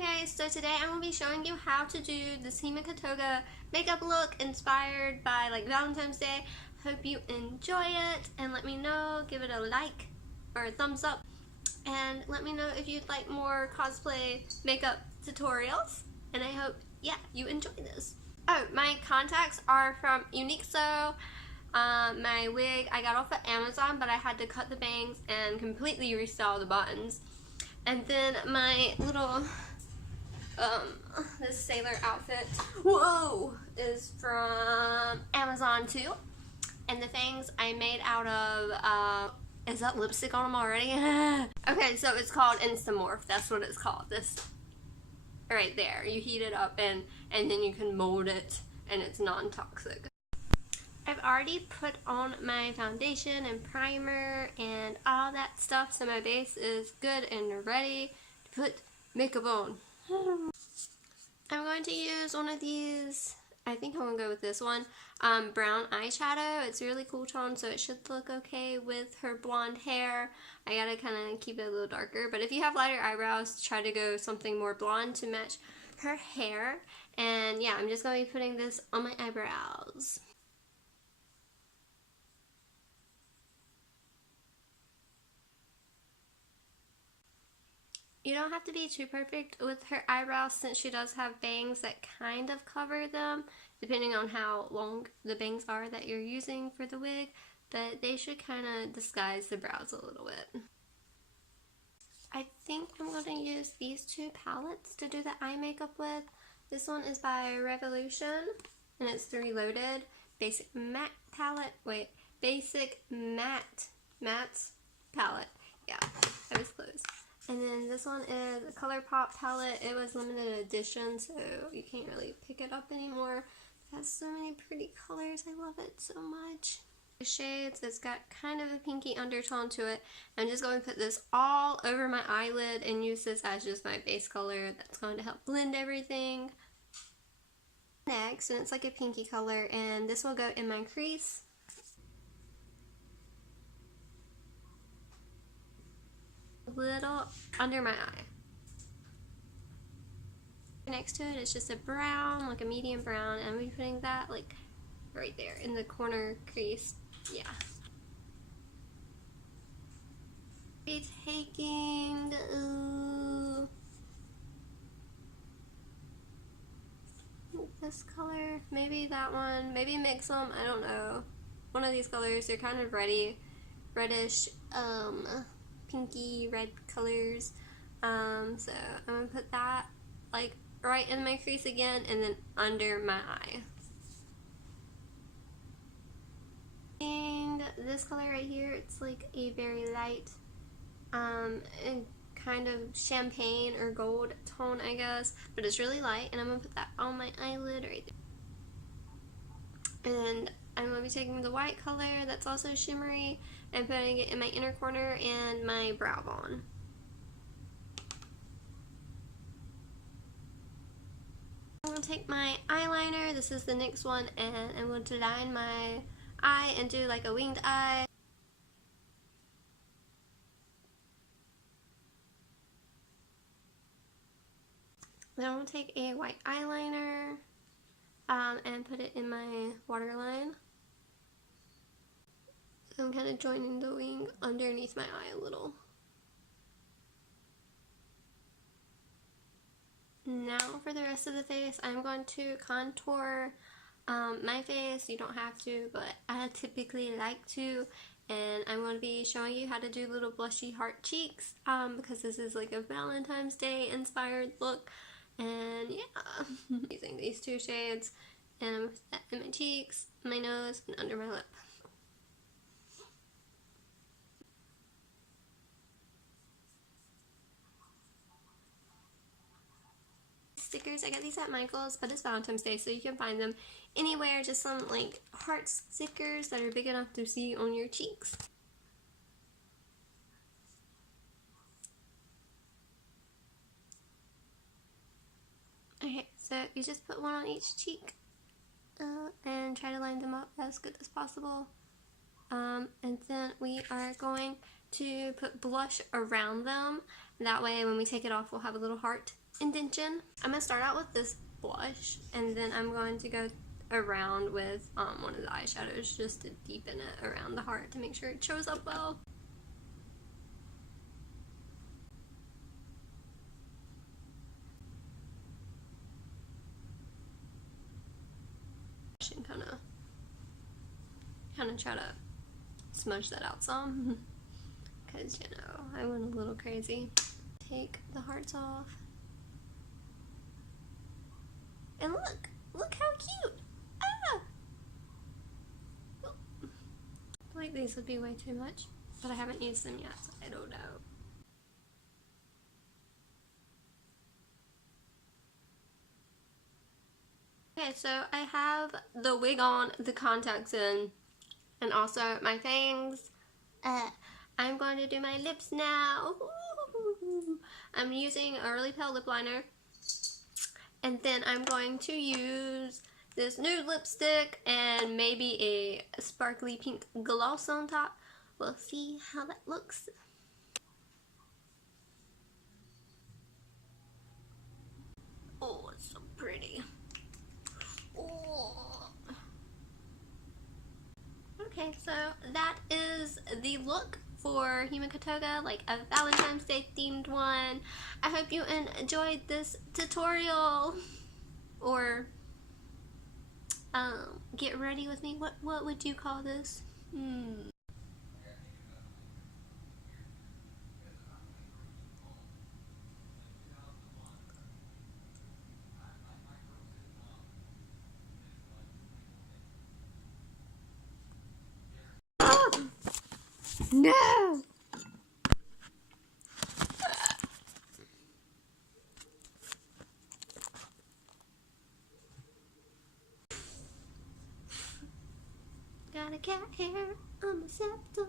Hi guys, so today I'm going to be showing you how to do this Himiko Toga makeup look inspired by Valentine's Day. Hope you enjoy it and let me know, give it a like or a thumbs up, and let me know if you'd like more cosplay makeup tutorials, and I hope, yeah, you enjoy this. Oh, my contacts are from Insta. My wig I got off of Amazon, but I had to cut the bangs and completely restyle the buttons. And then my little this sailor outfit, whoa, is from Amazon too. And the things I made out of, is that lipstick on them already? Okay, so it's called Instamorph. That's what it's called. This right there. You heat it up and then you can mold it, and it's non-toxic. I've already put on my foundation and primer and all that stuff, so my base is good and ready to put makeup on. I'm going to use one of these, I think I'm going to go with this one, brown eyeshadow. It's a really cool tone, so it should look okay with her blonde hair. I gotta kind of keep it a little darker, but if you have lighter eyebrows, try to go something more blonde to match her hair. And yeah, I'm just going to be putting this on my eyebrows. You don't have to be too perfect with her eyebrows, since she does have bangs that kind of cover them, depending on how long the bangs are that you're using for the wig, but they should kind of disguise the brows a little bit. I think I'm going to use these two palettes to do the eye makeup with. This one is by Revolution, and it's the Reloaded Basic Matte Palette. Wait, Basic Matte Palette. Yeah, I was close. And then this one is a ColourPop palette. It was limited edition, so you can't really pick it up anymore. It has so many pretty colors. I love it so much. The shades, it's got kind of a pinky undertone to it. I'm just going to put this all over my eyelid and use this as just my base color. That's going to help blend everything. Next, and it's like a pinky color, and this will go in my crease. Little under my eye. Next to it is just a brown, like a medium brown, and I'm going to be putting that like right there in the corner crease. Yeah. Be taking this color, maybe that one, maybe mix them, I don't know. One of these colors, they're kind of reddish, pinky red colors, so I'm gonna put that like right in my crease again, and then under my eye. And this color right here, it's like a very light and kind of champagne or gold tone, I guess, but it's really light, and I'm gonna put that on my eyelid right there. And I'm going to be taking the white color that's also shimmery and putting it in my inner corner and my brow bone. I'm going to take my eyeliner, this is the NYX one, and I'm going to line my eye and do like a winged eye. Then I'm going to take a white eyeliner and put it in my waterline. So I'm kind of joining the wing underneath my eye a little. Now for the rest of the face, I'm going to contour my face. You don't have to, but I typically like to. And I'm going to be showing you how to do little blushy heart cheeks, because this is like a Valentine's Day inspired look. And yeah, using these two shades, and I'm going to put that in my cheeks, my nose, and under my lip. Stickers, I got these at Michael's, but it's Valentine's Day, so you can find them anywhere. Just some like heart stickers that are big enough to see on your cheeks. Okay, so you just put one on each cheek and try to line them up as good as possible. And then we are going to put blush around them. That way when we take it off, we'll have a little heart indentation. I'm going to start out with this blush, and then I'm going to go around with one of the eyeshadows just to deepen it around the heart to make sure it shows up well. And kind of try to smudge that out some, because you know I went a little crazy. Take the hearts off, and look how cute. Ah! Oh. I feel like these would be way too much, but I haven't used them yet, so I don't know. Okay, so I have the wig on, the contacts in, and also my fangs. I'm going to do my lips now. Ooh. I'm using a really pale lip liner, and then I'm going to use this nude lipstick and maybe a sparkly pink gloss on top. We'll see how that looks. Oh, it's so pretty. Okay, so that is the look for Himiko Toga, like a Valentine's Day themed one. I hope you enjoyed this tutorial, or get ready with me. What would you call this? No! Got a cat hair on my septum.